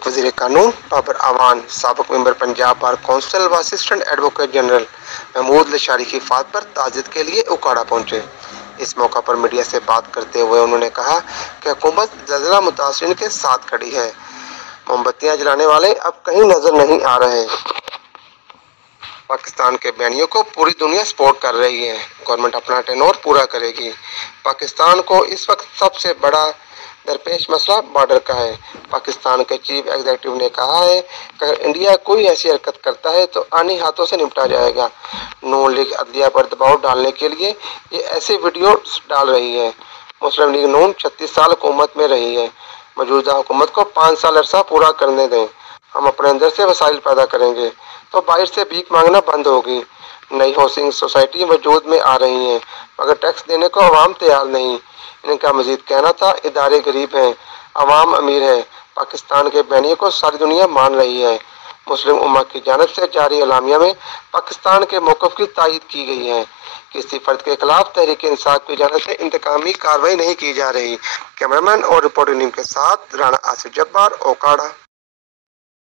सबक वज़ीर कानून बाबर अवान, साबिक मेंबर पंजाब बार काउंसिल व assistant advocate general Mahmood Lashari की वफ़ात पर ताज़ियत के लिए उकाड़ा पहुंचे। इस मौका पर मीडिया से बात करते हुए उन्होंने कहा कि हुकूमत ज़लज़ला मुतासिरीन के साथ खड़ी है। मोमबत्तियां जलाने वाले अब कहीं नजर नहीं आ रहे। पाकिस्तान के बयानियों को पूरी दुनिया सपोर्ट कर रही है। गवर्नमेंट अपना टेनोर पूरा करेगी। पाकिस्तान को इस वक्त सबसे बड़ा दरपेश मसला बॉर्डर का है। पाकिस्तान के चीफ एग्जीक्यूटिव ने कहा है कि अगर इंडिया कोई ऐसी हरकत करता है तो आनी हाथों से निपटा जाएगा। नून लीग अदलिया पर दबाव डालने के लिए ये ऐसे वीडियो डाल रही है। मुस्लिम लीग नून 36 साल हुकूमत में रही है। मौजूदा हुकूमत को 5 साल अरसा पूरा करने दें। हम अपने अंदर से वसाइल पैदा करेंगे तो बाहर से भीख मांगना बंद होगी। नई हाउसिंग सोसाइटी वजूद में आ रही हैं मगर टैक्स देने को अवाम तैयार नहीं। इनका मजीद कहना था इदारे गरीब हैं, अवाम अमीर है। पाकिस्तान के बैनियों को सारी दुनिया मान रही है। मुस्लिम उम्मा की जानिब से जारी एलामिया में पाकिस्तान के मौक़िफ़ की तायीद की गई है। किसी फर्द के खिलाफ तहरीक इंसाफ की जानिब से इंतकामी कार्रवाई नहीं की जा रही। कैमरामैन और रिपोर्टर नीम के साथ राना आसिफ जब्बार, ओकाड़ा।